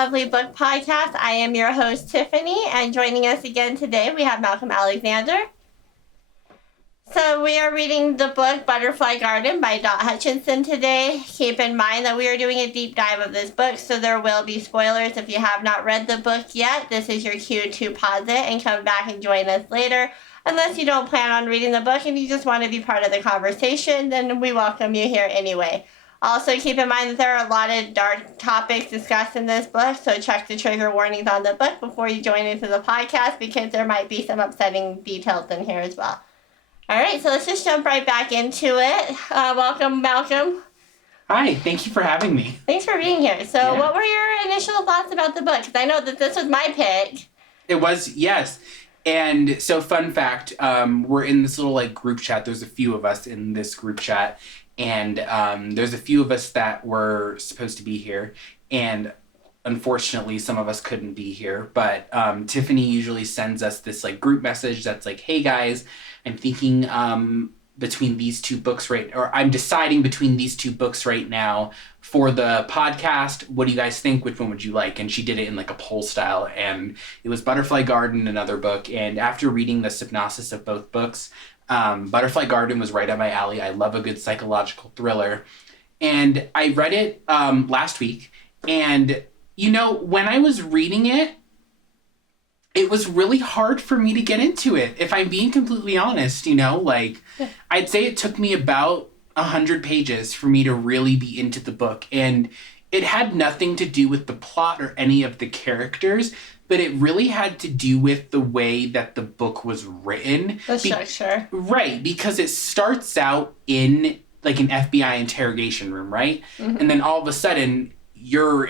lovely book podcast. I am your host, Tiffany, and joining us again today, we have Malcolm Alexander. So we are reading the book Butterfly Garden by Dot Hutchison today. Keep in mind that we are doing a deep dive of this book, so there will be spoilers. If you have not read the book yet, this is your cue to pause it and come back and join us later. Unless you don't plan on reading the book and you just want to be part of the conversation, then we welcome you here anyway. Also, keep in mind that there are a lot of dark topics discussed in this book, so check the trigger warnings on the book before you join into the podcast because there might be some upsetting details in here as well. All right, so let's just jump right back into it. Welcome, Malcolm. Hi, thank you for having me. Thanks for being here. So what were your initial thoughts about the book? Because I know that this was my pick. It was, yes. And so fun fact, we're in this little group chat. There's a few of us in this group chat. And there's a few of us that were supposed to be here. And unfortunately, some of us couldn't be here. But Tiffany usually sends us this group message that's like, hey guys, I'm thinking between these two books I'm deciding between these two books right now for the podcast. What do you guys think? Which one would you like? And she did it in a poll style. And it was Butterfly Garden, another book. And after reading the synopsis of both books, Butterfly Garden was right up my alley. I love a good psychological thriller. And I read it last week. And, when I was reading it, it was really hard for me to get into it. If I'm being completely honest, I'd say it took me about 100 pages for me to really be into the book. And it had nothing to do with the plot or any of the characters, but it really had to do with the way that the book was written. The structure. Right, because it starts out in an FBI interrogation room, right? Mm-hmm. And then all of a sudden, you're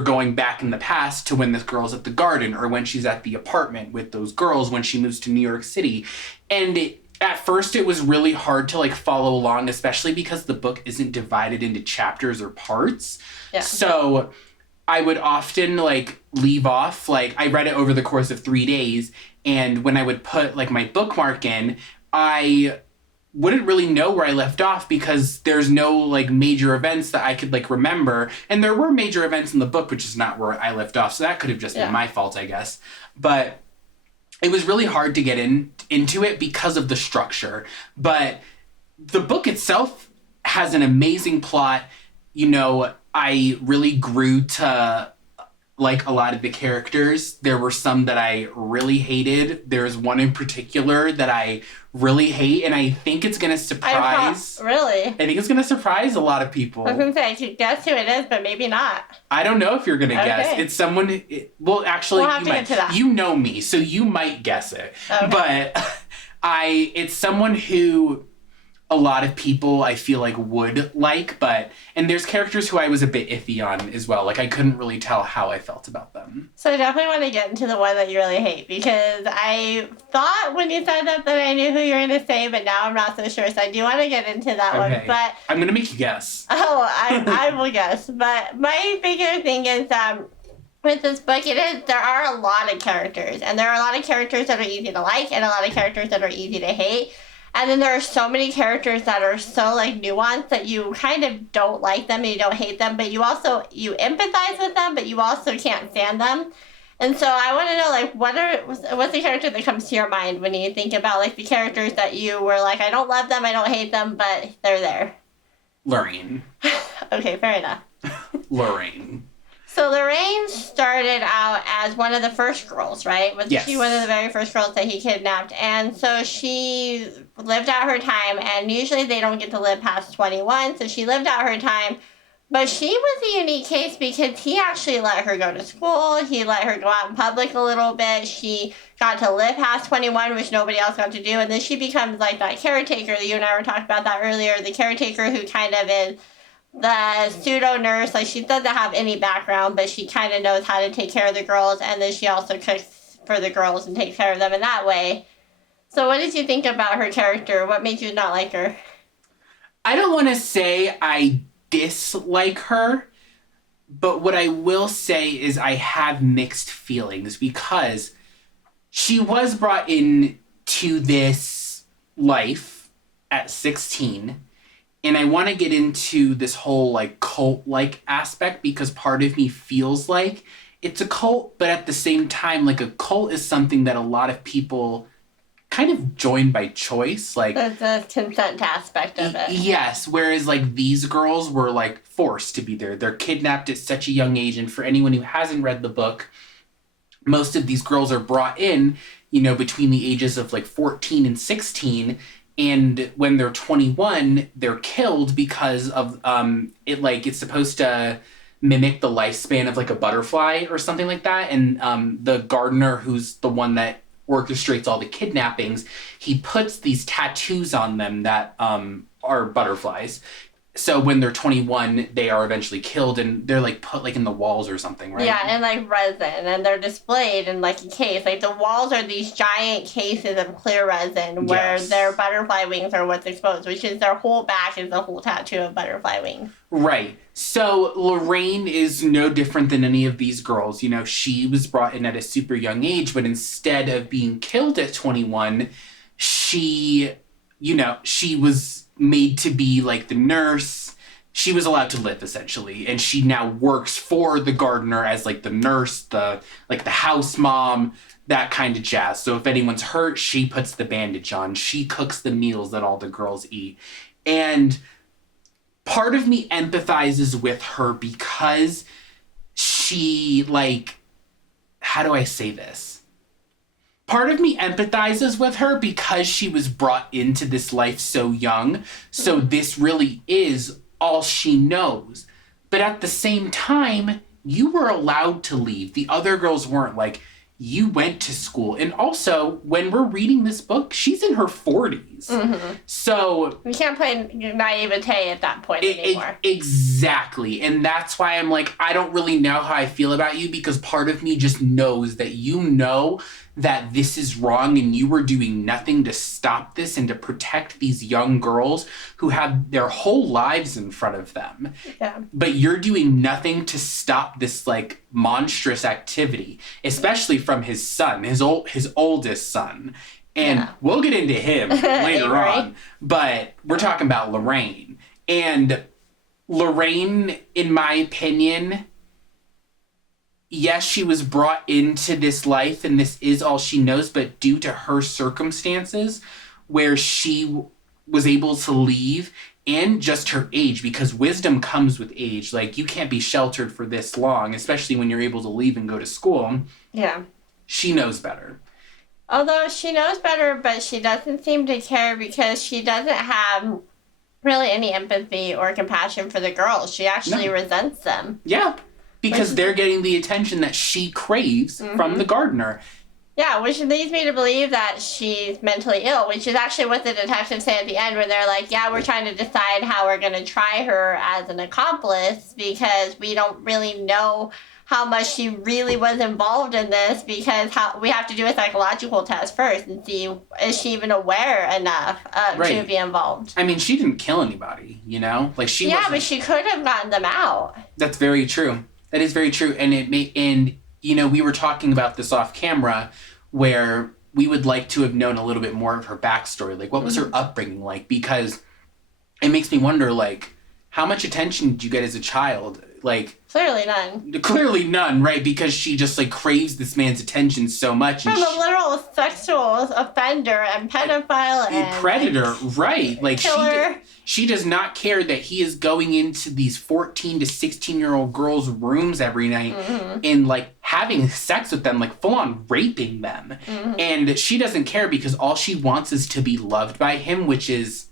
going back in the past to when this girl's at the garden or when she's at the apartment with those girls when she moves to New York City. And at first it was really hard to follow along, especially because the book isn't divided into chapters or parts. Yeah. So I would often leave off. I read it over the course of 3 days, and when I would put my bookmark in, I wouldn't really know where I left off because there's no major events that I could remember. And there were major events in the book, which is not where I left off. So that could have just been my fault, I guess. But it was really hard to get into it because of the structure. But the book itself has an amazing plot. I really grew to a lot of the characters. There were some that I really hated. There's one in particular that I really hate, and I think it's going to surprise... Really? I think it's going to surprise a lot of people. I was going to say, I could guess who it is, but maybe not. I don't know if you're going to guess. It's someone... Well, actually, we'll have to get to that. You know me, so you might guess it. Okay. But it's someone who a lot of people I feel would and there's characters who I was a bit iffy on as well. I couldn't really tell how I felt about them. So I definitely want to get into the one that you really hate, because I thought when you said that I knew who you were going to say, but now I'm not so sure. So I do want to get into that one. But I'm going to make you guess. Oh, I will guess. But my bigger thing is with this book, there are a lot of characters, and there are a lot of characters that are easy to like and a lot of characters that are easy to hate. And then there are so many characters that are so nuanced that you kind of don't like them and you don't hate them, but you empathize with them, but you also can't stand them. And so I want to know what's the character that comes to your mind when you think about the characters that you were I don't love them, I don't hate them, but they're there. Lorraine. Okay, fair enough. Lorraine. So Lorraine started out as one of the first girls, right? Yes. She one of the very first girls that he kidnapped? And so she lived out her time, and usually they don't get to live past 21, so she lived out her time. But she was a unique case because he actually let her go to school. He let her go out in public a little bit. She got to live past 21, which nobody else got to do. And then she becomes that caretaker that you and I were talking about that earlier, the caretaker who kind of is the pseudo nurse. She doesn't have any background, but she kind of knows how to take care of the girls, and then she also cooks for the girls and takes care of them in that way. So what did you think about her character? What made you not like her? I don't want to say I dislike her, but what I will say is I have mixed feelings because she was brought in to this life at 16. And I want to get into this whole like cult-like aspect because part of me feels like it's a cult, but at the same time, like a cult is something that a lot of people kind of join by choice. Like the consent aspect of it. Yes, whereas like these girls were like forced to be there. They're kidnapped at such a young age, and for anyone who hasn't read the book, most of these girls are brought in, between the ages of like 14 and 16, and when they're 21, they're killed because of it's supposed to mimic the lifespan of like a butterfly or something like that, and the gardener, who's the one that orchestrates all the kidnappings, he puts these tattoos on them that are butterflies. So when they're 21, they are eventually killed, and they're like put like in the walls or something, right? Yeah, and like resin, and they're displayed in like a case. Like the walls are these giant cases of clear resin where their butterfly wings are what's exposed, which is their whole back is a whole tattoo of butterfly wings. Right. So Lorraine is no different than any of these girls. She was brought in at a super young age, but instead of being killed at 21, she was made to be like the nurse. She was allowed to live essentially, and she now works for the gardener as like the nurse, the house mom, that kind of jazz. So if anyone's hurt, she puts the bandage on. She cooks the meals that all the girls eat. And part of me empathizes with her because she how do I say this? Part of me empathizes with her because she was brought into this life so young. So this really is all she knows. But at the same time, you were allowed to leave. The other girls weren't. Like, you went to school. And also, when we're reading this book, she's in her 40s. Mm-hmm. So we can't play naivete at that point anymore. Exactly. And that's why I'm like, I don't really know how I feel about you, because part of me just knows that that this is wrong, and you were doing nothing to stop this and to protect these young girls who have their whole lives in front of them. Yeah. But you're doing nothing to stop this like monstrous activity, especially from his son, his oldest son. And we'll get into him later on. But we're talking about Lorraine. And Lorraine, in my opinion, yes, she was brought into this life and this is all she knows, but due to her circumstances where she was able to leave, and just her age, because wisdom comes with age. Like, you can't be sheltered for this long, especially when you're able to leave and go to school. Yeah. She knows better. Although she knows better, but she doesn't seem to care because she doesn't have really any empathy or compassion for the girls. She actually resents them. Yeah. Because they're getting the attention that she craves from the gardener. Yeah, which leads me to believe that she's mentally ill, which is actually what the detectives say at the end, where they're like, yeah, we're trying to decide how we're going to try her as an accomplice because we don't really know how much she really was involved in this, because we have to do a psychological test first and see, is she even aware enough to be involved. I mean, she didn't kill anybody, Like, she Yeah, but she could have gotten them out. That's very true. That is very true. And we were talking about this off camera, where we would like to have known a little bit more of her backstory. Like, what was her upbringing like? Because it makes me wonder, like, how much attention did you get as a child? Like, clearly none. Clearly none, right? Because she just like craves this man's attention so much. From a literal sexual offender and pedophile and predator, right? Like, killer. She does not care that he is going into these 14 to 16-year-old girls' rooms every night and like having sex with them, like full on raping them. And she doesn't care because all she wants is to be loved by him, which is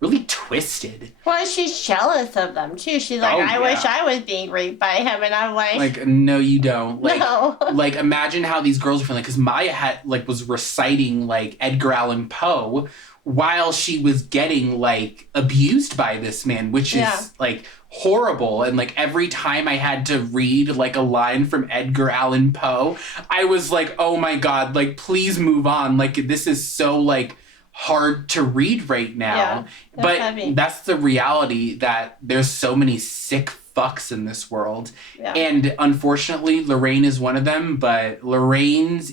really twisted. Well, she's jealous of them too. She's like, I wish I was being raped by him, and I'm like, no, you don't. Like, no. Like, imagine how these girls are feeling. Because Maya was reciting like Edgar Allan Poe while she was getting like abused by this man, which is like horrible. And like every time I had to read like a line from Edgar Allan Poe, I was like, oh my God, like please move on. Like, this is so like hard to read right now. But heavy. That's the reality, that there's so many sick fucks in this world. And unfortunately, Lorraine is one of them, but Lorraine's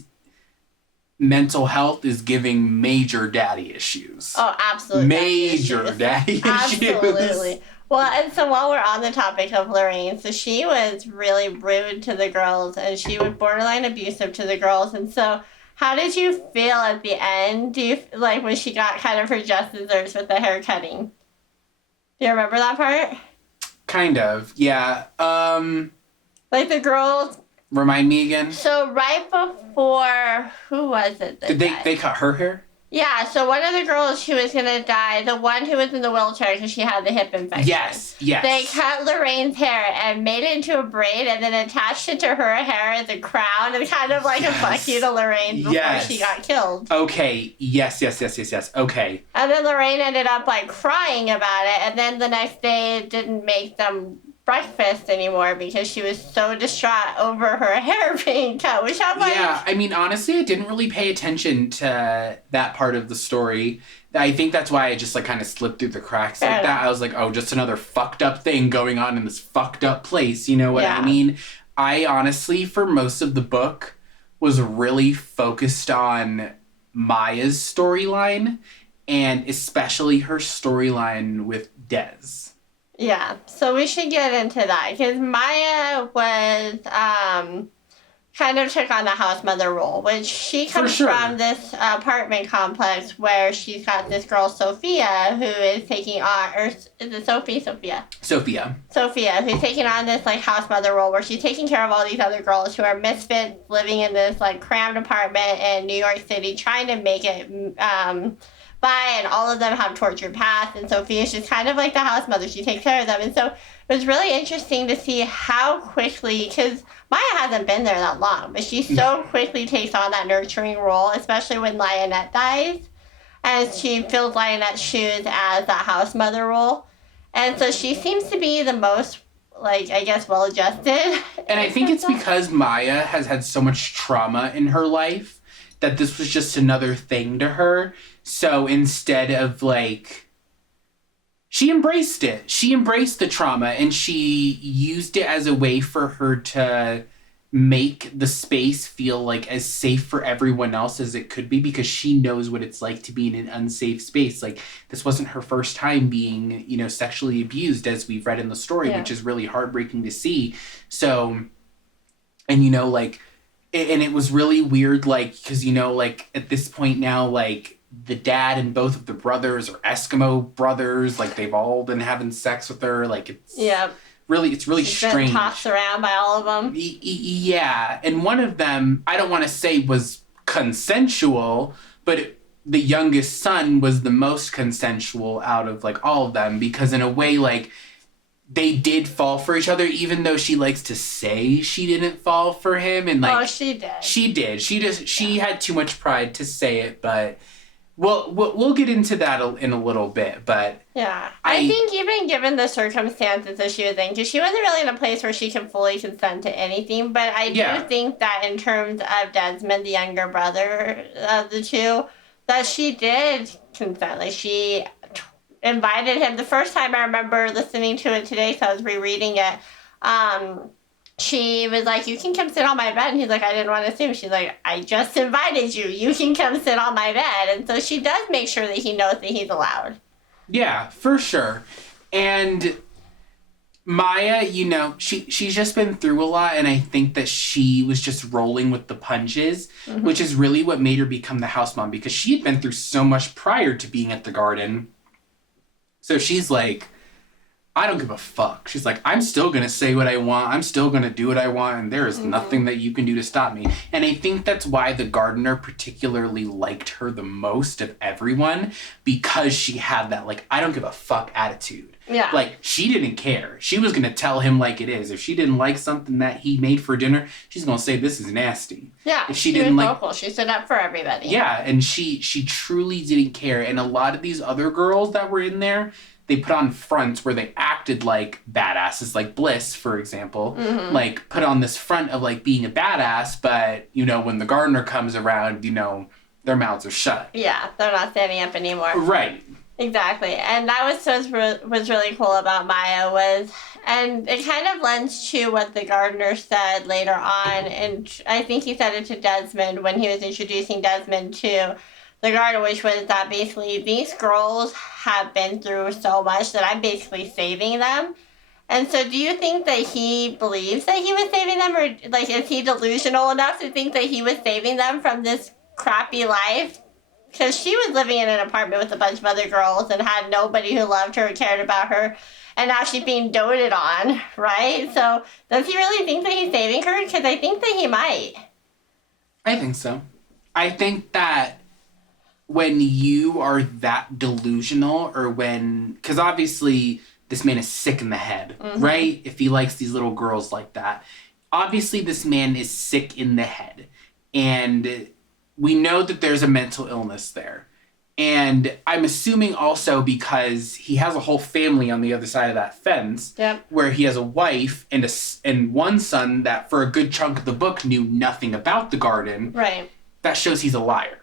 mental health is giving major daddy issues. Oh, absolutely. Major daddy issues. Absolutely. Well, and so while we're on the topic of Lorraine, so she was really rude to the girls, and she was borderline abusive to the girls. And so, how did you feel at the end? Do you like when she got kind of her just desserts with the hair cutting? Do you remember that part? Kind of, yeah. Like the girls. Remind me again. So right before, who was it? Did they cut her hair? Yeah, so one of the girls who was going to die, the one who was in the wheelchair because she had the hip infection. Yes. They cut Lorraine's hair and made it into a braid and then attached it to her hair as a crown and kind of like a fuck you to Lorraine before she got killed. Okay, yes. Okay. And then Lorraine ended up like crying about it, and then the next day it didn't make them breakfast anymore because she was so distraught over her hair being cut, which I'm like... Yeah, I mean, honestly, I didn't really pay attention to that part of the story. I think that's why I just, like, kind of slipped through the cracks like that. I was like, oh, just another fucked up thing going on in this fucked up place, you know what I mean? I honestly, for most of the book, was really focused on Maya's storyline, and especially her storyline with Des. Yeah, so we should get into that because Maya was kind of took on the house mother role, which she comes from this apartment complex where she's got this girl Sophia who is taking on, or is it Sophia, who's taking on this like house mother role where she's taking care of all these other girls who are misfits living in this like crammed apartment in New York City trying to make it by, and all of them have tortured pasts, and Sophia's just kind of like the house mother. She takes care of them, and so it was really interesting to see how quickly, because Maya hasn't been there that long, but she so quickly takes on that nurturing role, especially when Lionette dies, and she fills Lionette's shoes as that house mother role, and so she seems to be the most, like, I guess, well-adjusted. And I think it's because Maya has had so much trauma in her life that this was just another thing to her. So instead of, like, she embraced it. She embraced the trauma, and she used it as a way for her to make the space feel, like, as safe for everyone else as it could be, because she knows what it's like to be in an unsafe space. Like, this wasn't her first time being, you know, sexually abused, as we've read in the story, which is really heartbreaking to see. So, and, you know, like, and it was really weird, like, because, you know, like, at this point now, like, the dad and both of the brothers are Eskimo brothers. Like, they've all been having sex with her. Like, it's really She's strange. Been tossed around by all of them. Yeah, and one of them, I don't want to say was consensual, but the youngest son was the most consensual out of, like, all of them, because in a way, like, they did fall for each other, even though she likes to say she didn't fall for him. And, like, she did. She did. She had too much pride to say it, but we'll get into that in a little bit. But yeah, I think even given the circumstances that she was in, because she wasn't really in a place where she could fully consent to anything, but I do think that in terms of Desmond, the younger brother of the two, that she did consent. Like, she invited him. The first time I remember listening to it today, so I was rereading it, she was like, you can come sit on my bed. And he's like, I didn't want to assume. She's like, I just invited you. You can come sit on my bed. And so she does make sure that he knows that he's allowed. Yeah, for sure. And Maya, you know, she's just been through a lot. And I think that she was just rolling with the punches, which is really what made her become the house mom, because she had been through so much prior to being at the garden. So she's like, I don't give a fuck. She's like, I'm still going to say what I want. I'm still going to do what I want. And there is nothing that you can do to stop me. And I think that's why the gardener particularly liked her the most of everyone, because she had that, like, I don't give a fuck attitude. Yeah. Like, she didn't care. She was going to tell him like it is. If she didn't like something that he made for dinner, she's going to say, this is nasty. Yeah. If she didn't was like, vocal. She stood up for everybody. Yeah. And she truly didn't care. And a lot of these other girls that were in there, they put on fronts where they acted like badasses, like Bliss, for example, like put on this front of like being a badass, but, you know, when the gardener comes around, you know, their mouths are shut. Yeah, they're not standing up anymore. Right. Exactly. And that was really cool about Maya was, and it kind of lends to what the gardener said later on, and I think he said it to Desmond when he was introducing Desmond to the garden, which was that basically these girls have been through so much that I'm basically saving them. And so, do you think that he believes that he was saving them, or like is he delusional enough to think that he was saving them from this crappy life? Because she was living in an apartment with a bunch of other girls and had nobody who loved her or cared about her, and now she's being doted on, right? So, does he really think that he's saving her? Because I think that he might. I think so. I think that when you are that delusional, or because obviously this man is sick in the head, right? If he likes these little girls like that. Obviously this man is sick in the head. And we know that there's a mental illness there. And I'm assuming also because he has a whole family on the other side of that fence, where he has a wife and one son that for a good chunk of the book knew nothing about the garden. Right. That shows he's a liar.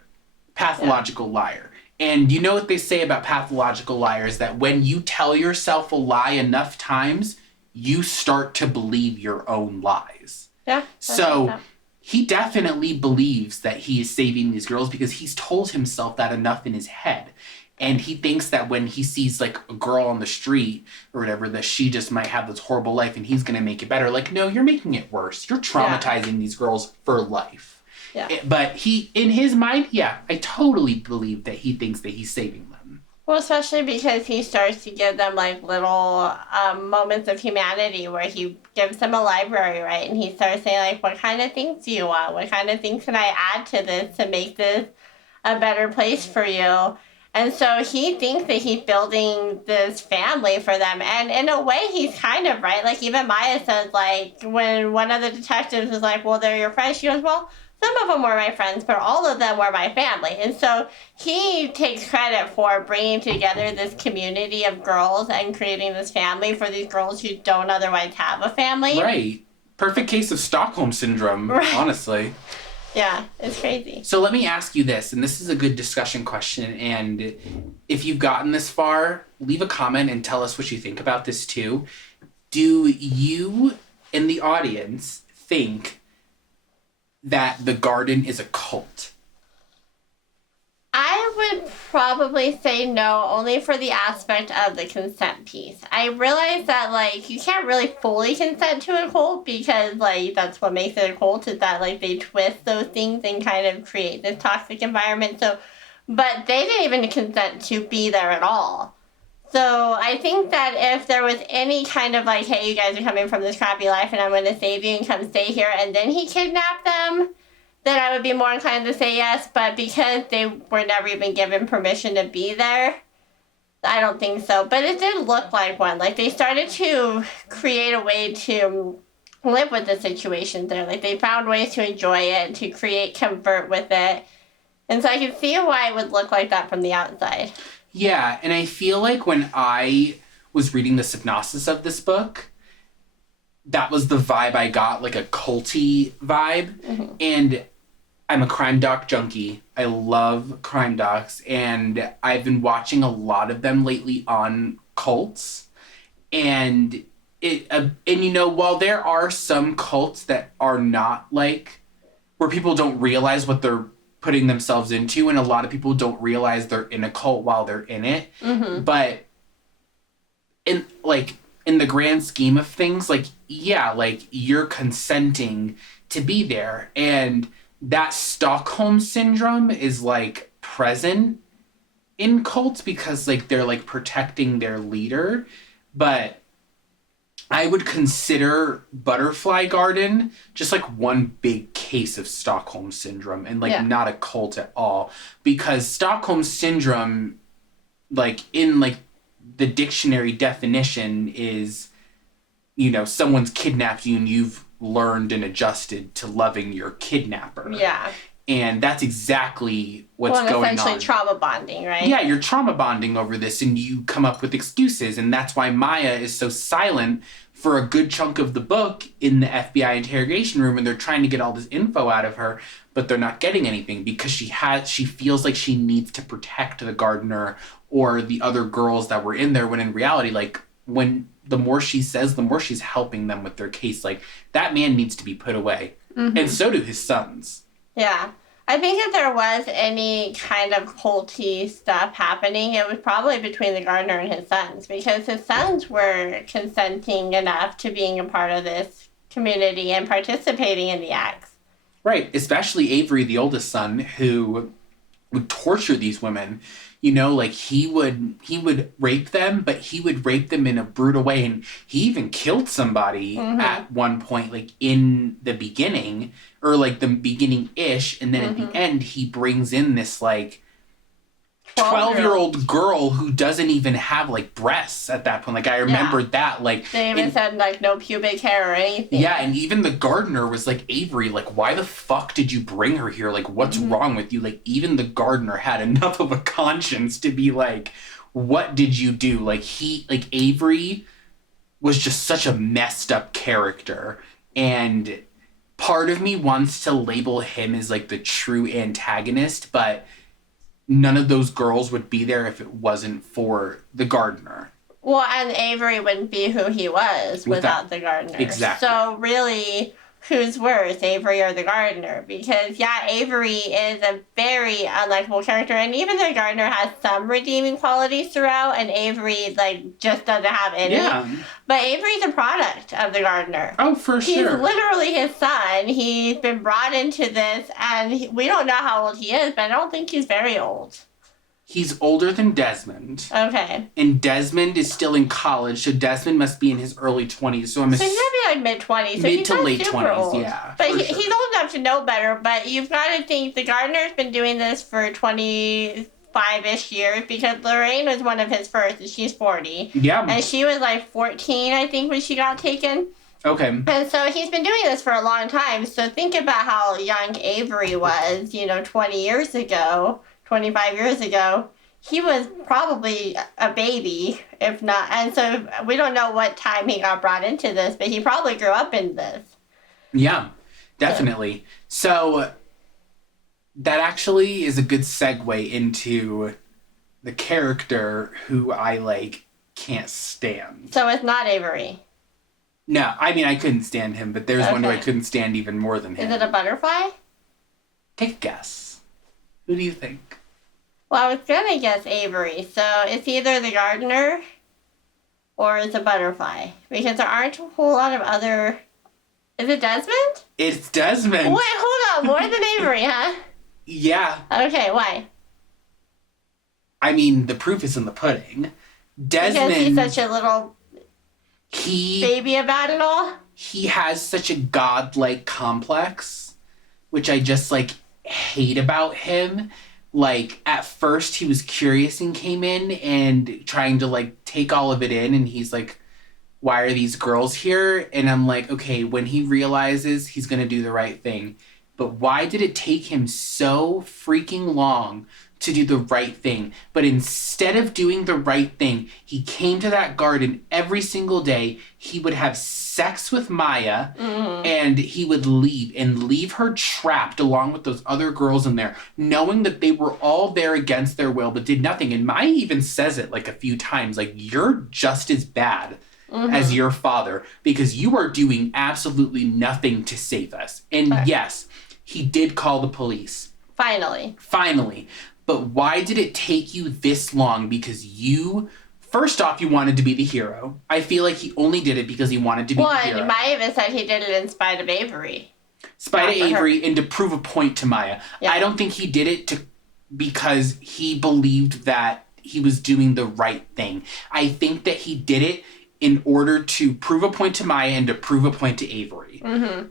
Pathological liar. And you know what they say about pathological liars? That when you tell yourself a lie enough times, you start to believe your own lies. Yeah. So he definitely believes that he is saving these girls because he's told himself that enough in his head. And he thinks that when he sees like a girl on the street or whatever, that she just might have this horrible life and he's going to make it better. Like, no, you're making it worse. You're traumatizing these girls for life. Yeah. But he, in his mind, I totally believe that he thinks that he's saving them. Well, especially because he starts to give them like little moments of humanity where he gives them a library, right? And he starts saying like, what kind of things do you want? What kind of things can I add to this to make this a better place for you? And so he thinks that he's building this family for them. And in a way, he's kind of right. Like even Maya says, like when one of the detectives was like, well, they're your friends. She goes, well, some of them were my friends, but all of them were my family. And so he takes credit for bringing together this community of girls and creating this family for these girls who don't otherwise have a family. Right. Perfect case of Stockholm Syndrome, honestly. Yeah, it's crazy. So let me ask you this, and this is a good discussion question, and if you've gotten this far, leave a comment and tell us what you think about this too. Do you, in the audience, think that the garden is a cult? I would probably say no, only for the aspect of the consent piece. I realize that, like, you can't really fully consent to a cult because, like, that's what makes it a cult is that, like, they twist those things and kind of create this toxic environment. So, but they didn't even consent to be there at all. So I think that if there was any kind of, like, hey, you guys are coming from this crappy life and I'm going to save you and come stay here, and then he kidnapped them, then I would be more inclined to say yes. But because they were never even given permission to be there, I don't think so. But it did look like one. Like, they started to create a way to live with the situation there. Like, they found ways to enjoy it, to create comfort with it. And so I can see why it would look like that from the outside. Yeah, and I feel like when I was reading the synopsis of this book, that was the vibe I got, like a culty vibe. Mm-hmm. And I'm a crime doc junkie. I love crime docs, and I've been watching a lot of them lately on cults. And you know, while there are some cults that are not like where people don't realize what they're putting themselves into, and a lot of people don't realize they're in a cult while they're in it. Mm-hmm. But in the grand scheme of things, like, yeah, like you're consenting to be there, and that Stockholm Syndrome is, like, present in cults because, like, they're, like, protecting their leader. But I would consider Butterfly Garden just, like, one big case of Stockholm Syndrome and, like, not a cult at all. Because Stockholm Syndrome, like, in, like, the dictionary definition is, you know, someone's kidnapped you and you've learned and adjusted to loving your kidnapper. Yeah. And that's exactly what's going on. Essentially trauma bonding, right? Yeah, you're trauma bonding over this and you come up with excuses. And that's why Maya is so silent for a good chunk of the book in the FBI interrogation room, and they're trying to get all this info out of her, but they're not getting anything because she feels like she needs to protect the gardener or the other girls that were in there, when in reality, like, when the more she says, the more she's helping them with their case. Like, that man needs to be put away. Mm-hmm. And so do his sons. Yeah. I think if there was any kind of culty stuff happening, it was probably between the gardener and his sons, because his sons were consenting enough to being a part of this community and participating in the acts. Right, especially Avery, the oldest son, who would torture these women. You know, like, he would rape them, but he would rape them in a brutal way. And he even killed somebody at one point, like, in the beginning, or, like, the beginning-ish. And then at the end, he brings in this, like, 12-year-old girl who doesn't even have, like, breasts at that point. Like, I remembered that. Like, they even said, like, no pubic hair or anything. Yeah, and even the gardener was like, Avery, like, why the fuck did you bring her here? Like, what's wrong with you? Like, even the gardener had enough of a conscience to be like, what did you do? Like, Avery was just such a messed up character. And part of me wants to label him as, like, the true antagonist, but none of those girls would be there if it wasn't for the gardener. Well, and Avery wouldn't be who he was without the gardener. Exactly. So really, who's worse, Avery or the gardener? Because, yeah, Avery is a very unlikable character, and even the gardener has some redeeming qualities throughout, and Avery, like, just doesn't have any. Yeah. But Avery's a product of the gardener. Oh, for sure. He's literally his son. He's been brought into this, and we don't know how old he is, but I don't think he's very old. He's older than Desmond. Okay. And Desmond is still in college, so Desmond must be in his early 20s. So he's gonna be like mid-20s. So mid to late 20s, old. Yeah. But he's old enough to know better, but you've got to think the gardener's been doing this for 25-ish years, because Lorraine was one of his first, and she's 40. Yeah. And she was like 14, I think, when she got taken. Okay. And so he's been doing this for a long time. So think about how young Avery was, 20 years ago. 25 years ago, he was probably a baby, if not. And so we don't know what time he got brought into this, but he probably grew up in this. Yeah, definitely. So that actually is a good segue into the character who I, like, can't stand. So it's not Avery? No, I mean, I couldn't stand him, but there's one who I couldn't stand even more than him. Is it a butterfly? Take a guess. Who do you think? Well, I was going to guess Avery. So it's either the gardener or it's a butterfly. Because there aren't a whole lot of other... Is it Desmond? It's Desmond. Wait, hold on. More than Avery, huh? Yeah. Okay, why? I mean, the proof is in the pudding. Desmond... Because he's such a little... baby about it all? He has such a godlike complex, which I just, like, hate about him. Like, at first he was curious and came in and trying to, like, take all of it in, and he's like, why are these girls here? And I'm like, okay, when he realizes he's gonna do the right thing. But why did it take him so freaking long to do the right thing? But instead of doing the right thing, he came to that garden every single day. He would have sex with Maya, and he would leave her trapped along with those other girls in there, knowing that they were all there against their will but did nothing. And Maya even says it, like, a few times, like, you're just as bad as your father, because you are doing absolutely nothing to save us. And yes, he did call the police. Finally. But why did it take you this long? Because you, first off, you wanted to be the hero. I feel like he only did it because he wanted to be the hero. Well, Maya even said he did it in spite of Avery. And to prove a point to Maya. Yeah. I don't think he did it because he believed that he was doing the right thing. I think that he did it in order to prove a point to Maya and to prove a point to Avery,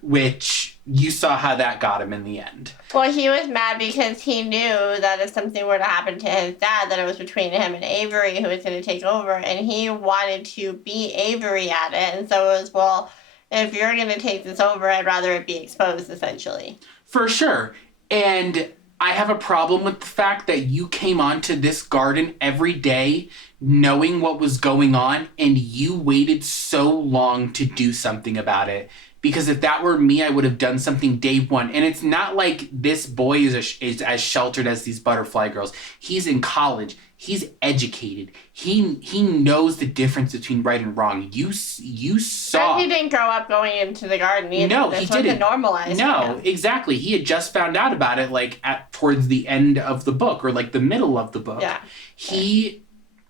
which you saw how that got him in the end. Well, he was mad because he knew that if something were to happen to his dad, that it was between him and Avery who was going to take over, and he wanted to be Avery at it. And so it was, well, if you're going to take this over, I'd rather it be exposed, essentially. For sure. And I have a problem with the fact that you came onto this garden every day knowing what was going on and you waited so long to do something about it. Because if that were me, I would have done something day one. And it's not like this boy is as sheltered as these butterfly girls. He's in college. He's educated. He knows the difference between right and wrong. You saw. And he didn't grow up going into the garden either. No, he didn't. Normalized. No, exactly. He had just found out about it like towards the end of the book or like the middle of the book. Yeah.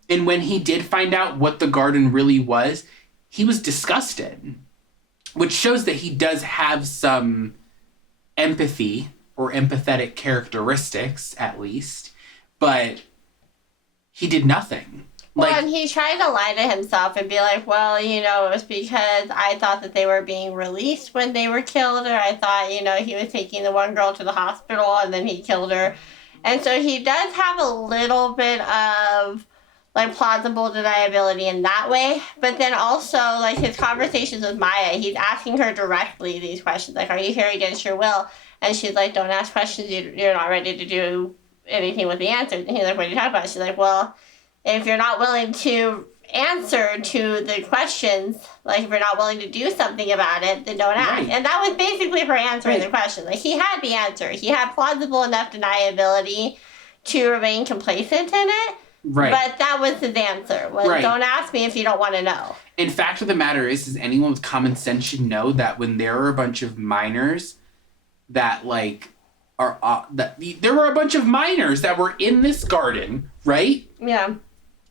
And when he did find out what the garden really was, he was disgusted. Which shows that he does have some empathy or empathetic characteristics, at least. But he did nothing. Well, and he tried to lie to himself and be like, well, you know, it was because I thought that they were being released when they were killed, or I thought, you know, he was taking the one girl to the hospital and then he killed her. And so he does have a little bit of like plausible deniability in that way, but then also like his conversations with Maya, he's asking her directly these questions like, are you here against your will? And she's like, don't ask questions, you're not ready to do anything with the answers. And he's like, what are you talking about? She's like, well, if you're not willing to answer to the questions, like if you're not willing to do something about it, then don't ask. Right. And that was basically her answering the question. Like he had the answer, he had plausible enough deniability to remain complacent in it. Right. But that was his answer. Was Right. Don't ask me if you don't want to know. In fact of the matter is anyone with common sense should know that when there are a bunch of minors that like are there were a bunch of minors that were in this garden, right? Yeah.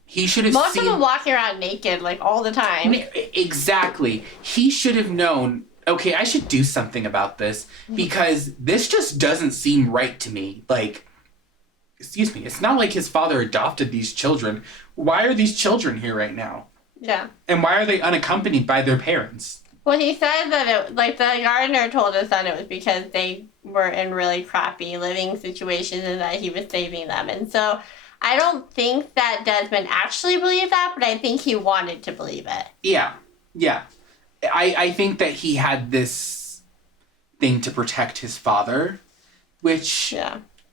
He should have Most seen of them walking around naked like all the time. Exactly. He should have known, okay, I should do something about this because this just doesn't seem right to me. Like, excuse me, it's not like his father adopted these children. Why are these children here right now? Yeah. And why are they unaccompanied by their parents? Well, he said that the gardener told his son it was because they were in really crappy living situations and that he was saving them. And so I don't think that Desmond actually believed that, but I think he wanted to believe it. Yeah. Yeah. I think that he had this thing to protect his father, which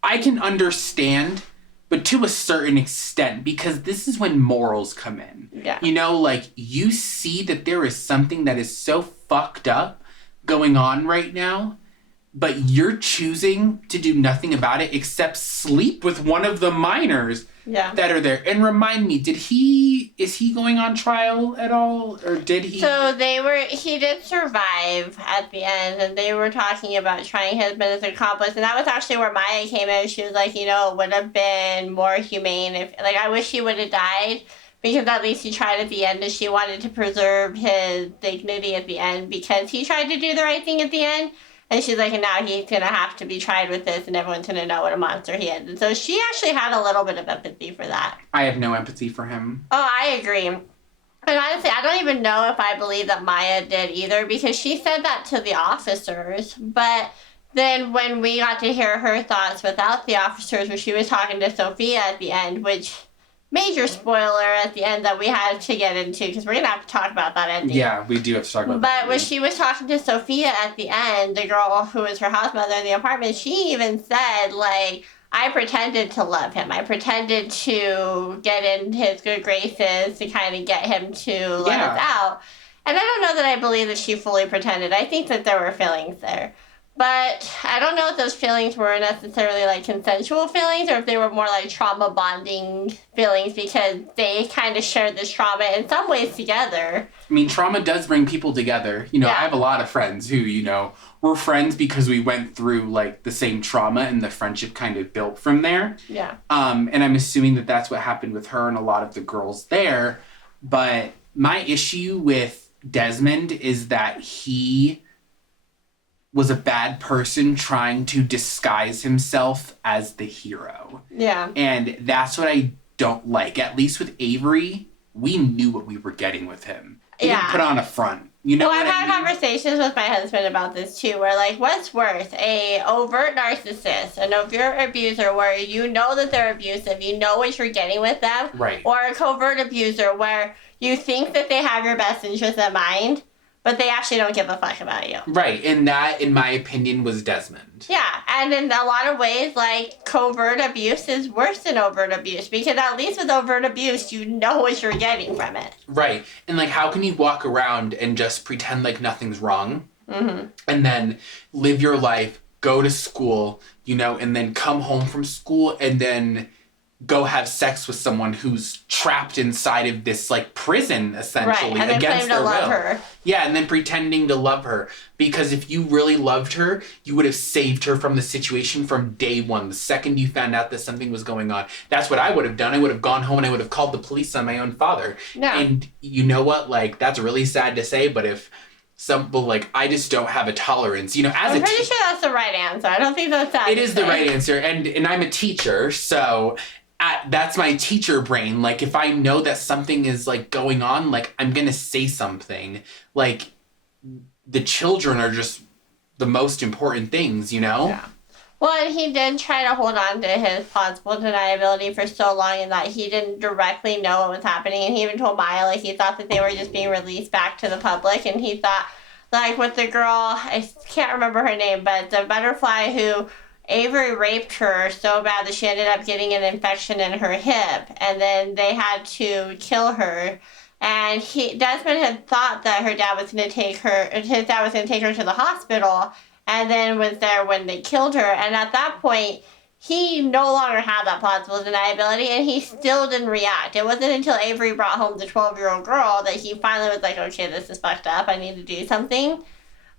I can understand, but to a certain extent, because this is when morals come in. Yeah. You know, like, you see that there is something that is so fucked up going on right now, but you're choosing to do nothing about it except sleep with one of the minors that are there. And remind me, is he going on trial at all? Or did he? So he did survive at the end, and they were talking about trying him as an accomplice, and that was actually where Maya came in. She was like, you know, it would have been more humane if, like, I wish he would have died, because at least he tried at the end, and she wanted to preserve his dignity at the end, because he tried to do the right thing at the end. And she's like, and now he's going to have to be tried with this, and everyone's going to know what a monster he is. And so she actually had a little bit of empathy for that. I have no empathy for him. Oh, I agree. And honestly, I don't even know if I believe that Maya did either, because she said that to the officers. But then when we got to hear her thoughts without the officers, when she was talking to Sophia at the end, which... major spoiler at the end that we had to get into, because we're going to have to talk about that ending. Yeah, we do have to talk about that. But when she was talking to Sophia at the end, the girl who was her house mother in the apartment, she even said, like, I pretended to love him. I pretended to get in his good graces to kind of get him to let us out. And I don't know that I believe that she fully pretended. I think that there were feelings there. But I don't know if those feelings were necessarily like consensual feelings or if they were more like trauma bonding feelings, because they kind of shared this trauma in some ways together. I mean, trauma does bring people together. You know, I have a lot of friends who, you know, were friends because we went through like the same trauma and the friendship kind of built from there. Yeah. And I'm assuming that that's what happened with her and a lot of the girls there. But my issue with Desmond is that he was a bad person trying to disguise himself as the hero. Yeah. And that's what I don't like. At least with Avery, we knew what we were getting with him. He didn't put on a front. You know I've what had conversations with my husband about this too, where like, what's worse, a overt narcissist, an overt abuser where you know that they're abusive, you know what you're getting with them, right? Or a covert abuser where you think that they have your best interest in mind, but they actually don't give a fuck about you. Right, and that, in my opinion, was Desmond. Yeah, and in a lot of ways, like, covert abuse is worse than overt abuse, because at least with overt abuse, you know what you're getting from it. Right, and, like, how can you walk around and just pretend like nothing's wrong, and then live your life, go to school, you know, and then come home from school, and then go have sex with someone who's trapped inside of this, like, prison, essentially, right, and against their will. Her. Yeah, and then pretending to love her. Because if you really loved her, you would have saved her from the situation from day one. The second you found out that something was going on. That's what I would have done. I would have gone home and I would have called the police on my own father. Yeah. And you know what? Like, that's really sad to say, but if I just don't have a tolerance, you know, I'm pretty sure that's the right answer. I don't think that's sad. It is the right answer. And I'm a teacher, so... that's my teacher brain. Like, if I know that something is, like, going on, like, I'm gonna say something. Like, the children are just the most important things, you know? Yeah. Well, and he did try to hold on to his plausible deniability for so long, in that he didn't directly know what was happening. And he even told Maya, like, he thought that they were just being released back to the public. And he thought, like, with the girl, I can't remember her name, but the butterfly who... Avery raped her so bad that she ended up getting an infection in her hip, and then they had to kill her. And Desmond had thought that his dad was going to take her to the hospital, and then was there when they killed her. And at that point, he no longer had that plausible deniability, and he still didn't react. It wasn't until Avery brought home the 12-year-old girl that he finally was like, okay, this is fucked up, I need to do something.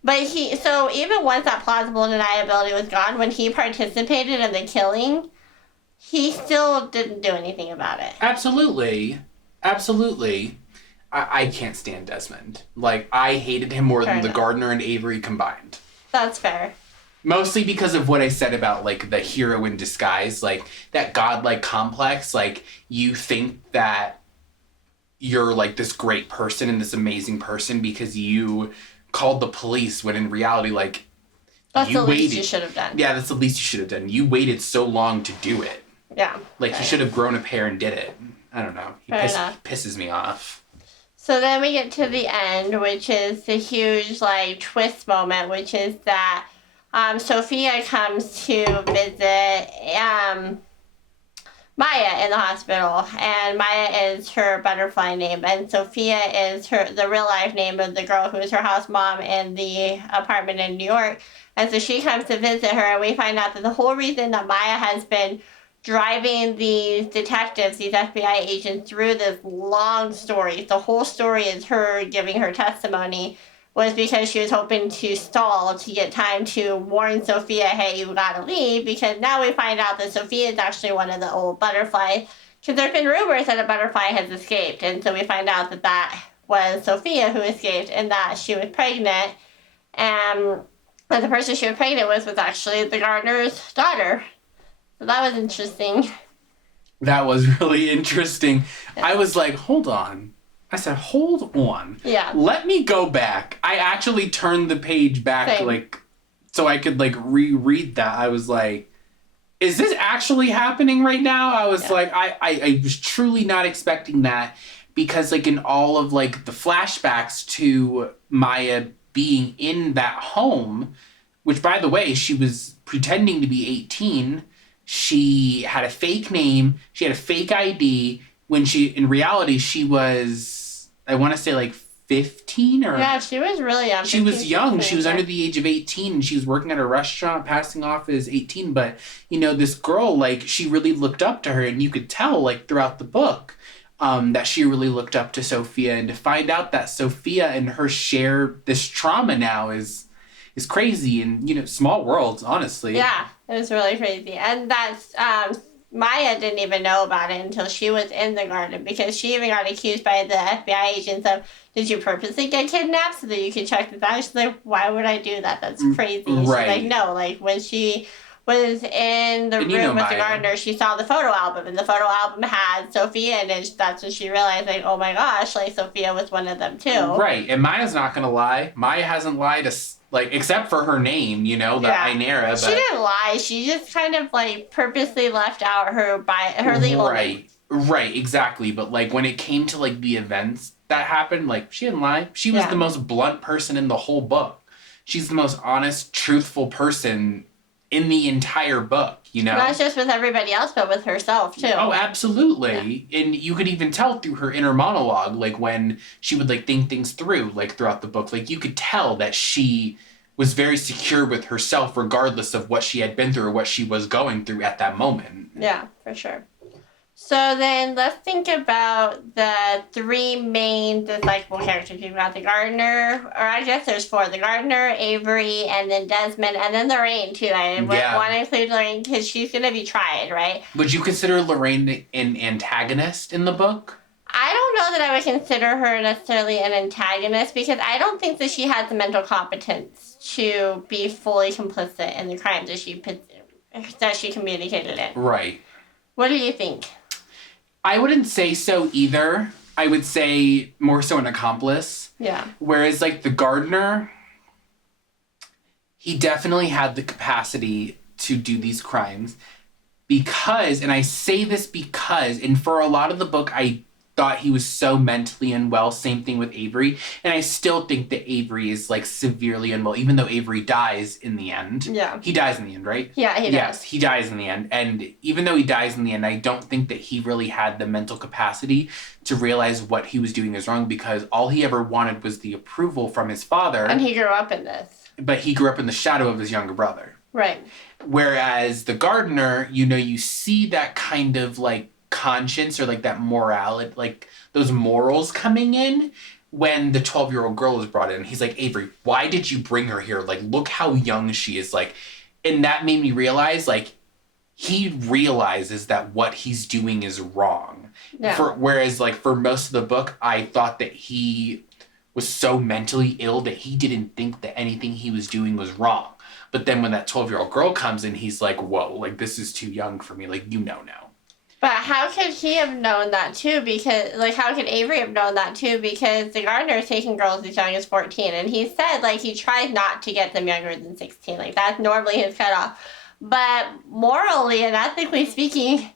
But so even once that plausible deniability was gone, when he participated in the killing, he still didn't do anything about it. Absolutely. I can't stand Desmond. Like, I hated him more than the gardener and Avery combined. That's fair. Mostly because of what I said about, like, the hero in disguise. Like, that godlike complex. Like, you think that you're, like, this great person and this amazing person because you... called the police, when in reality, like, that's the least you should have done. Yeah, that's the least you should have done. You waited so long to do it. Yeah. Like, you should have grown a pair and did it. I don't know. He pisses me off. So then we get to the end, which is the huge, like, twist moment, which is that Sophia comes to visit Maya in the hospital, and Maya is her butterfly name, and Sophia is the real life name of the girl who is her house mom in the apartment in New York. And so she comes to visit her, and we find out that the whole reason that Maya has been driving these detectives, these FBI agents, through this long story, the whole story is her giving her testimony, was because she was hoping to stall to get time to warn Sophia, hey, you gotta leave, because now we find out that Sophia is actually one of the old butterflies, because there have been rumors that a butterfly has escaped, and so we find out that that was Sophia who escaped, and that she was pregnant, and that the person she was pregnant with was actually the gardener's daughter. So that was interesting. That was really interesting. Yeah. I was like, hold on. I said, hold on. Yeah. Let me go back. I actually turned the page back, like, so I could, like, reread that. I was like, is this actually happening right now? I was like, I was truly not expecting that, because, like, in all of, like, the flashbacks to Maya being in that home, which, by the way, she was pretending to be 18. She had a fake name. She had a fake ID. When in reality, she was, I want to say, like, 15 or... Yeah, she was really young. She was young. She was under the age of 18, and she was working at a restaurant, passing off as 18. But, you know, this girl, like, she really looked up to her, and you could tell, like, throughout the book, that she really looked up to Sophia. And to find out that Sophia and her share this trauma now is crazy. And, you know, small worlds, honestly. Yeah, it was really crazy. And that's... Maya didn't even know about it until she was in the garden, because she even got accused by the FBI agents of, did you purposely get kidnapped so that you could check this out? She's like, why would I do that? That's crazy. Right. She's like, no, like, when she was in the room with the gardener, she saw the photo album, and the photo album had Sophia in it. That's when she realized, like, oh my gosh, like, Sophia was one of them too. Right, and Maya's not gonna lie. Maya hasn't lied like, except for her name, you know, the Inera. But... she didn't lie. She just kind of, like, purposely left out her legal name. Right, exactly. But, like, when it came to, like, the events that happened, like, she didn't lie. She was the most blunt person in the whole book. She's the most honest, truthful person in the entire book, you know? Not just with everybody else, but with herself, too. Oh, absolutely. Yeah. And you could even tell through her inner monologue, like, when she would, like, think things through, like, throughout the book. Like, you could tell that she was very secure with herself, regardless of what she had been through or what she was going through at that moment. Yeah, for sure. So then let's think about the three main dislikable characters. You've got the gardener, or I guess there's four. The gardener, Avery, and then Desmond, and then Lorraine, too. I want to include Lorraine because she's going to be tried, right? Would you consider Lorraine an antagonist in the book? I don't know that I would consider her necessarily an antagonist because I don't think that she has the mental competence to be fully complicit in the crimes that she communicated in. Right. What do you think? I wouldn't say so either. I would say more so an accomplice. Yeah. Whereas, like, the gardener, he definitely had the capacity to do these crimes because, and I say this because, and for a lot of the book, I thought he was so mentally unwell. Same thing with Avery. And I still think that Avery is, like, severely unwell, even though Avery dies in the end. Yeah. He dies in the end, right? Yeah, he does. Yes, he dies in the end. And even though he dies in the end, I don't think that he really had the mental capacity to realize what he was doing is wrong because all he ever wanted was the approval from his father. And he grew up in this. But he grew up in the shadow of his younger brother. Right. Whereas the gardener, you know, you see that kind of, like, conscience or, like, that morality, like, those morals coming in when the 12-year-old girl is brought in. He's like, Avery, why did you bring her here? Like, look how young she is. Like, and that made me realize, like, he realizes that what he's doing is wrong. Yeah. Whereas, like, for most of the book, I thought that he was so mentally ill that he didn't think that anything he was doing was wrong. But then when that 12-year-old girl comes in, he's like, whoa, like, this is too young for me. Like, you know now. But how could he have known that, too? Because, like, how could Avery have known that, too? Because the gardener is taking girls as young as 14. And he said, like, he tries not to get them younger than 16. Like, that's normally his cutoff. But morally and ethically speaking,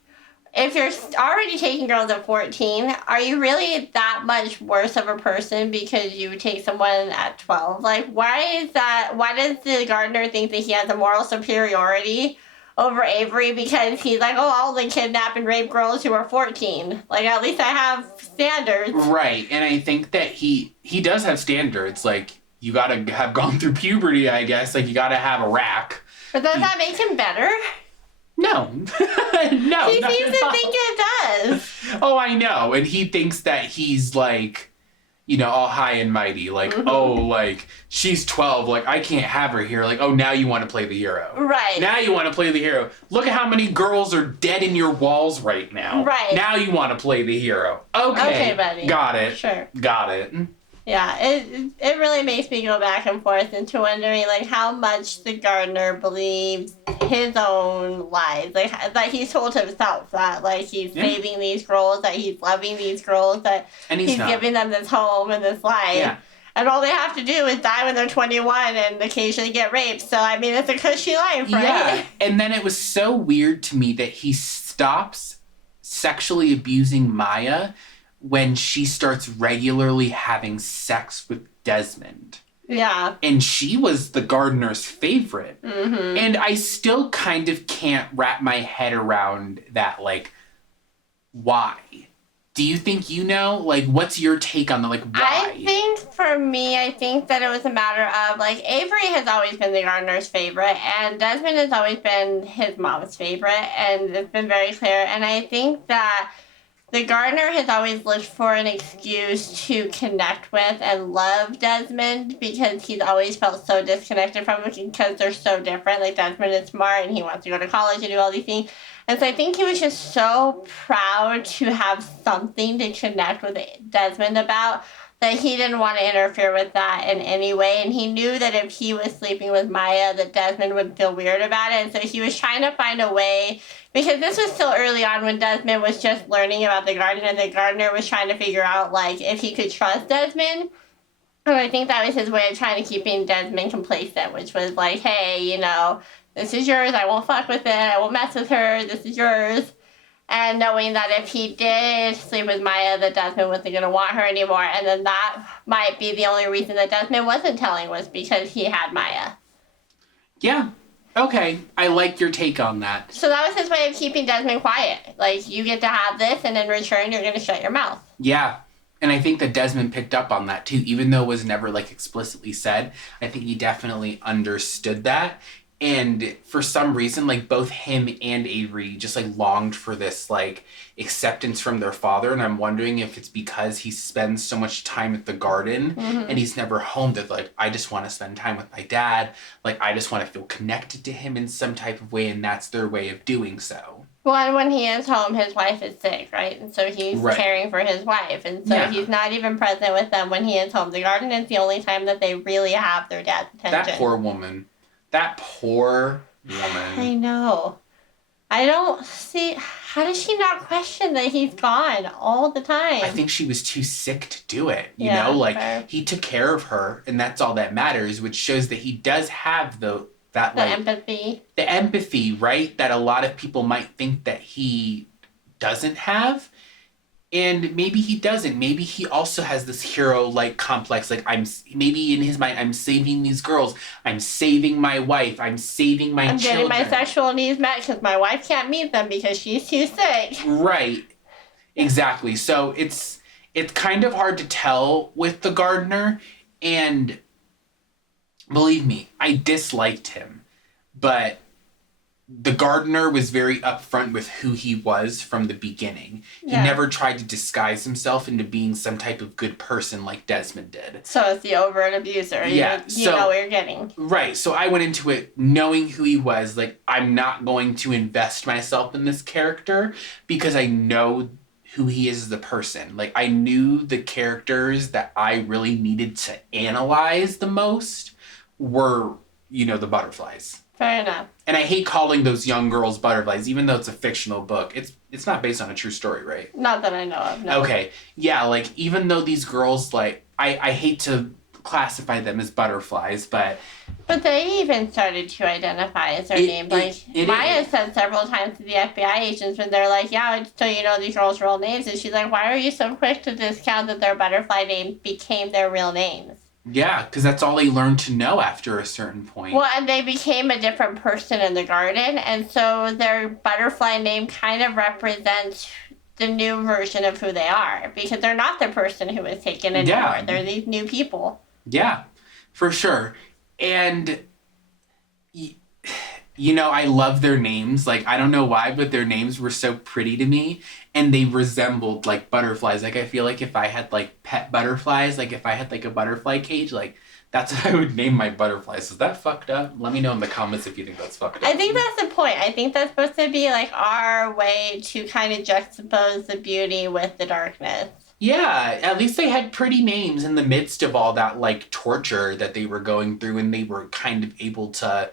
if you're already taking girls at 14, are you really that much worse of a person because you take someone at 12? Like, why is that? Why does the gardener think that he has a moral superiority over Avery because he's like, oh, I'll only kidnap and rape girls who are 14. Like, at least I have standards. Right, and I think that he does have standards. Like, you gotta have gone through puberty, I guess. Like, you gotta have a rack. But does that make him better? No. No. He seems to think it does. Oh, I know. And he thinks that he's, like, you know, all high and mighty. Like, oh, like, she's 12. Like, I can't have her here. Like, oh, now you want to play the hero. Right. Now you want to play the hero. Look at how many girls are dead in your walls right now. Right. Now you want to play the hero. Okay, buddy. Got it. Sure. Got it. Yeah, it really makes me go back and forth into wondering, like, how much the gardener believes his own lies. Like he's told himself that, like, he's saving these girls, that he's loving these girls, that he's giving them this home and this life. Yeah. And all they have to do is die when they're 21 and occasionally get raped. So, I mean, it's a cushy life, right? Yeah, and then it was so weird to me that he stops sexually abusing Maya when she starts regularly having sex with Desmond. Yeah. And she was the gardener's favorite. Mm-hmm. And I still kind of can't wrap my head around that, like, why? Do you think you know? Like, what's your take on the, like, why? I think, for me, I think that it was a matter of, like, Avery has always been the gardener's favorite, and Desmond has always been his mom's favorite, and it's been very clear. And I think that the gardener has always looked for an excuse to connect with and love Desmond because he's always felt so disconnected from him because they're so different. Like, Desmond is smart and he wants to go to college and do all these things. And so I think he was just so proud to have something to connect with Desmond about that he didn't want to interfere with that in any way. And he knew that if he was sleeping with Maya, that Desmond would feel weird about it. And so he was trying to find a way, because this was still early on when Desmond was just learning about the gardener, and the gardener was trying to figure out, like, if he could trust Desmond. And I think that was his way of trying to keeping Desmond complacent, which was like, hey, you know, this is yours. I won't fuck with it. I won't mess with her. This is yours. And knowing that if he did sleep with Maya, that Desmond wasn't going to want her anymore. And then that might be the only reason that Desmond wasn't telling, was because he had Maya. Yeah. Okay. I like your take on that. So that was his way of keeping Desmond quiet. Like, you get to have this, and in return, you're going to shut your mouth. Yeah. And I think that Desmond picked up on that, too. Even though it was never, like, explicitly said, I think he definitely understood that. And for some reason, like, both him and Avery just, like, longed for this, like, acceptance from their father. And I'm wondering if it's because he spends so much time at the garden and he's never home, that, like, I just want to spend time with my dad. Like, I just want to feel connected to him in some type of way. And that's their way of doing so. Well, and when he is home, his wife is sick, right? And so he's caring for his wife. And so he's not even present with them when he is home. The garden is the only time that they really have their dad's attention. That poor woman. That poor woman. I know. I don't see... How does she not question that he's gone all the time? I think she was too sick to do it. You know, like, fair. He took care of her, and that's all that matters, which shows that he does have the empathy. The empathy, right? That a lot of people might think that he doesn't have. And maybe he doesn't. Maybe he also has this hero-like complex. Like, maybe in his mind, I'm saving these girls. I'm saving my wife. I'm saving my children. I'm getting my sexual needs met because my wife can't meet them because she's too sick. Right. Exactly. So it's kind of hard to tell with the gardener. And believe me, I disliked him. But the gardener was very upfront with who he was from the beginning. Yeah. He never tried to disguise himself into being some type of good person like Desmond did. So it's the overt abuser. Yeah. You know what you're getting. Right. So I went into it knowing who he was. Like, I'm not going to invest myself in this character because I know who he is as a person. Like, I knew the characters that I really needed to analyze the most were, you know, the butterflies. Fair enough. And I hate calling those young girls butterflies, even though it's a fictional book. It's not based on a true story, right? Not that I know of, no. Okay. Yeah, like, even though these girls, like, I hate to classify them as butterflies, but... But they even started to identify as their name. Like, Maya said several times to the FBI agents when they're like, yeah, so you know these girls' real names. And she's like, why are you so quick to discount that their butterfly name became their real names? Yeah, because that's all they learned to know after a certain point. Well, and they became a different person in the garden, and so their butterfly name kind of represents the new version of who they are, because they're not the person who was taken anymore. Yeah. They're these new people. Yeah, for sure. And, you know, I love their names. Like, I don't know why, but their names were so pretty to me. And they resembled, like, butterflies. Like, I feel like if I had, like, pet butterflies, like, if I had, like, a butterfly cage, like, that's what I would name my butterflies. Is that fucked up? Let me know in the comments if you think that's fucked up. I think that's the point. I think that's supposed to be, like, our way to kind of juxtapose the beauty with the darkness. Yeah, at least they had pretty names in the midst of all that, like, torture that they were going through, and they were kind of able to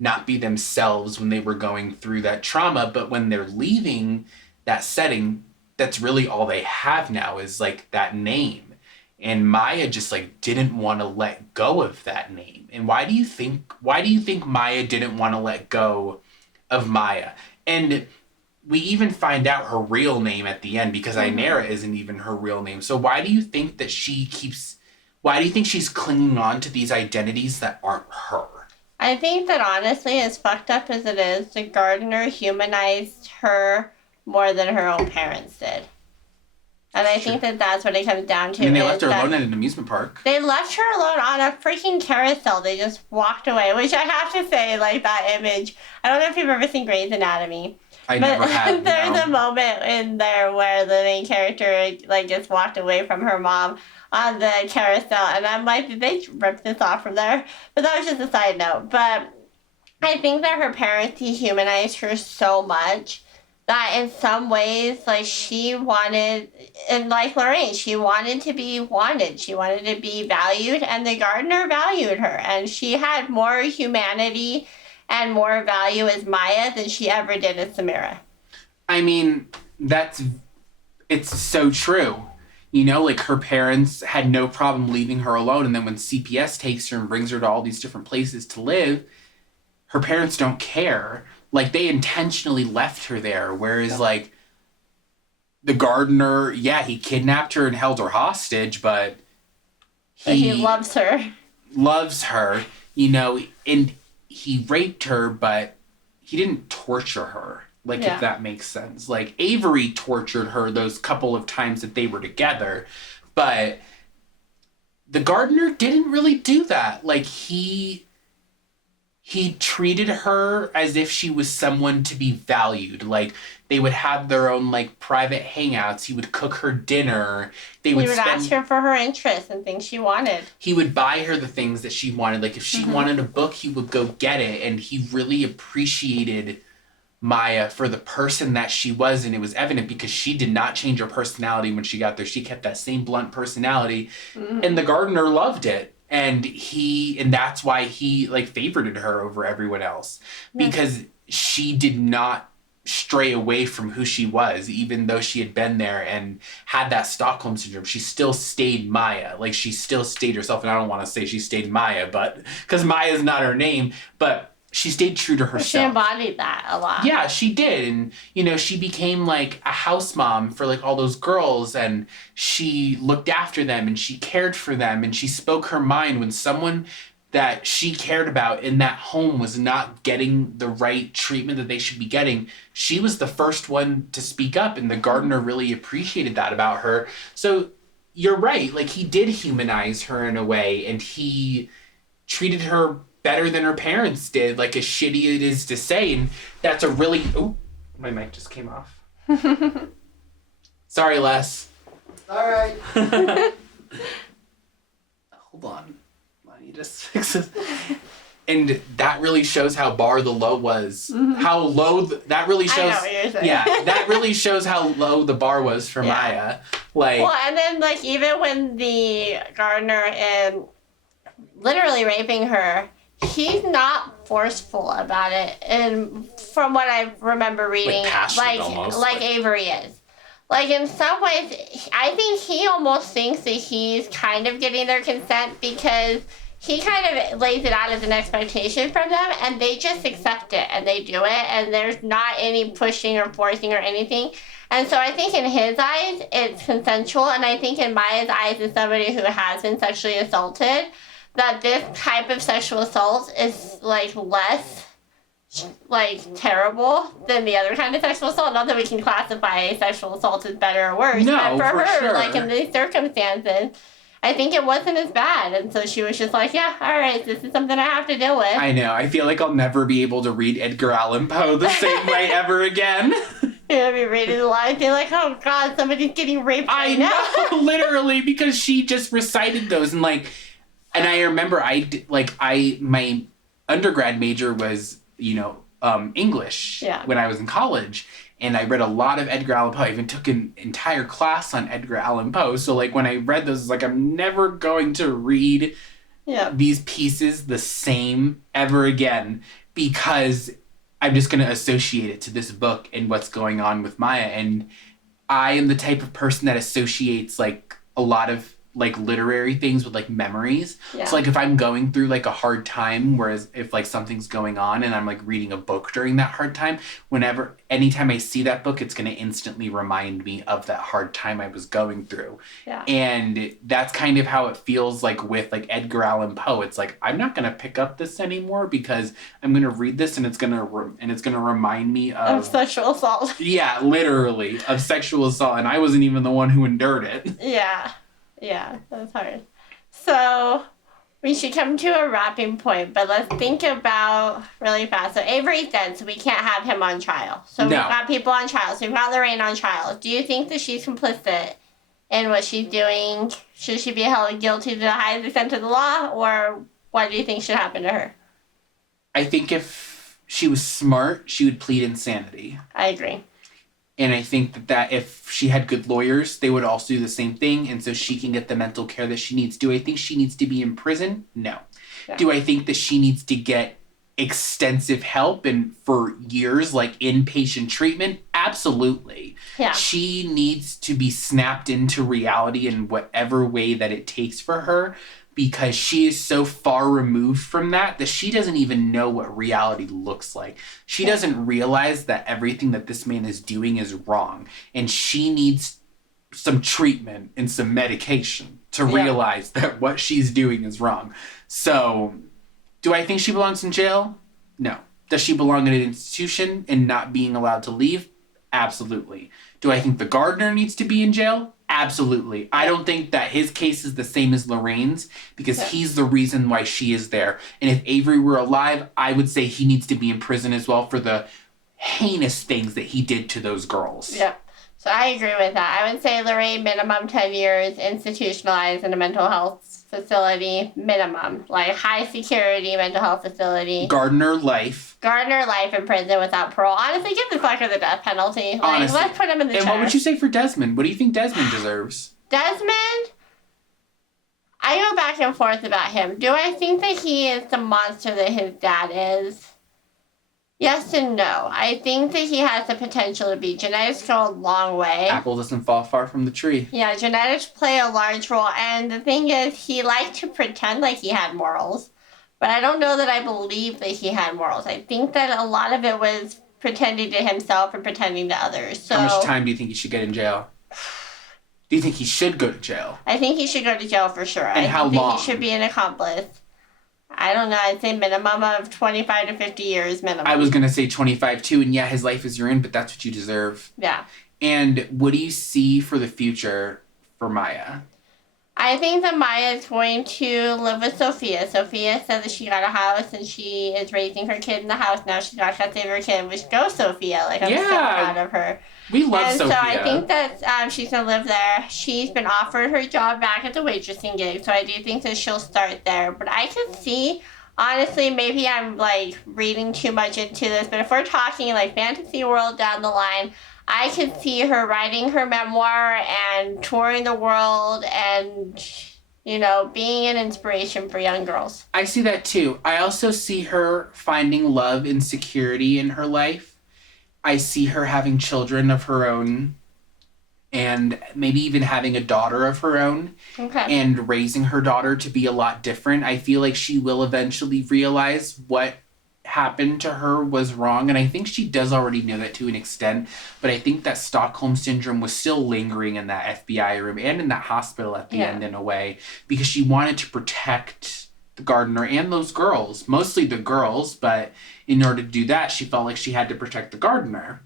not be themselves when they were going through that trauma. But when they're leaving that setting, that's really all they have now is, like, that name. And Maya just, like, didn't want to let go of that name. And why do you think Maya didn't want to let go of Maya? And we even find out her real name at the end, because Ainara isn't even her real name. So why do you think that why do you think she's clinging on to these identities that aren't her? I think that, honestly, as fucked up as it is, the gardener humanized her more than her own parents did. And I think that that's what it comes down to. I mean, they left her alone at an amusement park. They left her alone on a freaking carousel. They just walked away, which I have to say, like, that image. I don't know if you've ever seen Grey's Anatomy. I never have. There's a moment in there where the main character, like, just walked away from her mom on the carousel. And I'm like, did they rip this off from there? But that was just a side note. But I think that her parents dehumanized her so much that in some ways, like, she wanted, and like Lorraine, she wanted to be wanted. She wanted to be valued, and the gardener valued her. And she had more humanity and more value as Maya than she ever did as Samira. I mean, it's so true. You know, like, her parents had no problem leaving her alone, and then when CPS takes her and brings her to all these different places to live, her parents don't care. Like, they intentionally left her there, whereas, like, the gardener, yeah, he kidnapped her and held her hostage, but he loves her. Loves her, and he raped her, but he didn't torture her. Like, if that makes sense. Like, Avery tortured her those couple of times that they were together, but the gardener didn't really do that. Like, he treated her as if she was someone to be valued. Like, they would have their own, like, private hangouts. He would cook her dinner. He would ask her for her interests and things she wanted. He would buy her the things that she wanted. Like, if she wanted a book, he would go get it. And he really appreciated Maya for the person that she was. And it was evident because she did not change her personality when she got there. She kept that same blunt personality. And the gardener loved it. And that's why he, like, favorited her over everyone else. Because she did not stray away from who she was, even though she had been there and had that Stockholm syndrome. She still stayed Maya. Like, she still stayed herself. And I don't want to say she stayed Maya, but because Maya is not her name, but she stayed true to herself. She embodied that a lot. Yeah, she did. And, she became, like, a house mom for, like, all those girls. And she looked after them and she cared for them. And she spoke her mind when someone that she cared about in that home was not getting the right treatment that they should be getting. She was the first one to speak up. And the gardener really appreciated that about her. So you're right. Like, he did humanize her in a way. And he treated her better than her parents did, like, as shitty it is to say. And that's a really... Oh, my mic just came off. Sorry, Les. All right. Hold on. Let me just fix this. And that really shows how bar the low was. How low... that really shows... I know what you're saying. Yeah, that really shows how low the bar was for Maya. Like... Well, and then, like, even when the gardener and literally raping her... He's not forceful about it, and from what I remember reading, like Avery is. Like, in some ways, I think he almost thinks that he's kind of getting their consent because he kind of lays it out as an expectation from them, and they just accept it, and they do it, and there's not any pushing or forcing or anything. And so I think in his eyes, it's consensual, and I think in Maya's eyes, as somebody who has been sexually assaulted, that this type of sexual assault is, like, less, like, terrible than the other kind of sexual assault. Not that we can classify sexual assault as better or worse. No, but for her, sure. like, in these circumstances, I think it wasn't as bad. And so she was just like, yeah, all right, this is something I have to deal with. I know. I feel like I'll never be able to read Edgar Allan Poe the same way ever again. You're going to be reading the line and be like, oh, God, somebody's getting raped right now. I know, literally, because she just recited those and, like... And I remember my undergrad major was, English when I was in college. And I read a lot of Edgar Allan Poe. I even took an entire class on Edgar Allan Poe. So, like, when I read those, it's like, I'm never going to read these pieces the same ever again because I'm just going to associate it to this book and what's going on with Maya. And I am the type of person that associates, like, a lot of, like, literary things with, like, memories. Yeah. So, like, if I'm going through, like, a hard time, whereas if, like, something's going on and I'm, like, reading a book during that hard time, anytime I see that book, it's going to instantly remind me of that hard time I was going through. Yeah. And that's kind of how it feels, like, with, like, Edgar Allan Poe. It's like, I'm not going to pick up this anymore because I'm going to read this and it's going to remind me of sexual assault. Yeah, literally, of sexual assault. And I wasn't even the one who endured it. Yeah. Yeah, that's hard. So we should come to a wrapping point, but let's think about really fast. So Avery's dead, so we can't have him on trial. So we've got people on trial. So we've got Lorraine on trial. Do you think that she's complicit in what she's doing? Should she be held guilty to the highest extent of the law, or what do you think should happen to her? I think if she was smart, she would plead insanity. I agree. And I think that if she had good lawyers, they would also do the same thing. And so she can get the mental care that she needs. Do I think she needs to be in prison? No. Yeah. Do I think that she needs to get extensive help and for years, like inpatient treatment? Absolutely. Yeah. She needs to be snapped into reality in whatever way that it takes for her. because she is so far removed from that she doesn't even know what reality looks like. She doesn't realize that everything that this man is doing is wrong, and she needs some treatment and some medication to realize that what she's doing is wrong. So, do I think she belongs in jail? No. Does she belong in an institution and not being allowed to leave? Absolutely. Do I think the gardener needs to be in jail? Absolutely. I don't think that his case is the same as Lorraine's because he's the reason why she is there. And if Avery were alive, I would say he needs to be in prison as well for the heinous things that he did to those girls. Yep. So I agree with that. I would say Lorraine, minimum 10 years, institutionalized in a mental health facility, minimum. Like high security mental health facility. Gardner life in prison without parole. Honestly, give the fucker the death penalty. Like, honestly. Let's put him in the chair. And what would you say for Desmond? What do you think Desmond deserves? Desmond? I go back and forth about him. Do I think that he is the monster that his dad is? Yes and no. I think that he has the potential to be. Genetics go a long way. Apple doesn't fall far from the tree. Yeah, genetics play a large role. And the thing is, he liked to pretend like he had morals. But I don't know that I believe that he had morals. I think that a lot of it was pretending to himself and pretending to others. So, how much time do you think he should get in jail? Do you think he should go to jail? I think he should go to jail for sure. And how long? I think he should be an accomplice. I don't know. I'd say minimum of 25 to 50 years minimum. I was going to say 25 too, and yeah, his life is your own, but that's what you deserve. Yeah. And what do you see for the future for Maya? I think that Maya is going to live with Sophia. Sophia said that she got a house and she is raising her kid in the house now. She's got to save her kid, which go Sophia. Like, I'm so proud of her. We love and Sophia. So I think that she's going to live there. She's been offered her job back at the waitressing gig, so I do think that she'll start there. But I can see, honestly, maybe I'm, like, reading too much into this, but if we're talking, like, fantasy world down the line, I could see her writing her memoir and touring the world and, you know, being an inspiration for young girls. I see that too. I also see her finding love and security in her life. I see her having children of her own and maybe even having a daughter of her own. Okay. And raising her daughter to be a lot different. I feel like she will eventually realize what happened to her was wrong, and I think she does already know that to an extent, but I think that Stockholm Syndrome was still lingering in that FBI room and in that hospital at the end in a way, because she wanted to protect the gardener and those girls, mostly the girls, but in order to do that, she felt like she had to protect the gardener.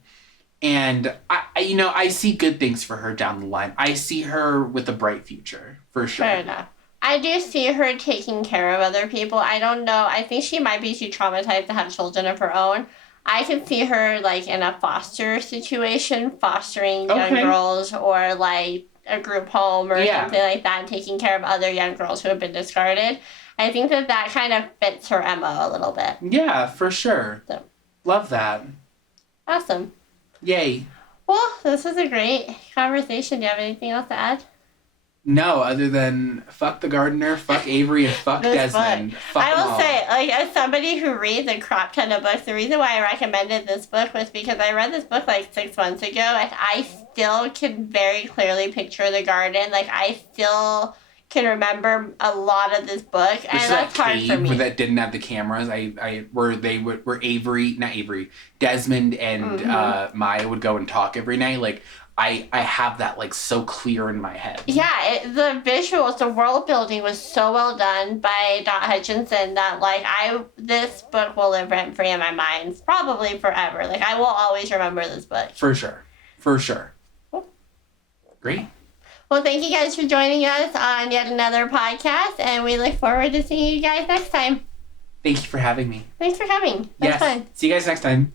And I see good things for her down the line. I see her with a bright future, for sure. Fair enough. I do see her taking care of other people. I don't know. I think she might be too traumatized to have children of her own. I can see her, like, in a foster situation, fostering young girls, or, like, a group home or something like that, and taking care of other young girls who have been discarded. I think that kind of fits her MO a little bit. Yeah, for sure. So. Love that. Awesome. Yay. Well, this was a great conversation. Do you have anything else to add? No, other than fuck the gardener, fuck Avery, and fuck Desmond. Fuck I will say, like, as somebody who reads a crap ton of books, the reason why I recommended this book was because I read this book like 6 months ago, and I still can very clearly picture the garden. Like, I still can remember a lot of this book, and that's hard for me. That didn't have the cameras. Where Desmond and Maya would go and talk every night. Like, I have that, like, so clear in my head. Yeah, the visuals, the world building was so well done by Dot Hutchison that, like, this book will live rent free in my mind, probably forever. Like, I will always remember this book. For sure. For sure. Cool. Great. Well, thank you guys for joining us on yet another podcast, and we look forward to seeing you guys next time. Thank you for having me. Thanks for coming. That's fun. See you guys next time.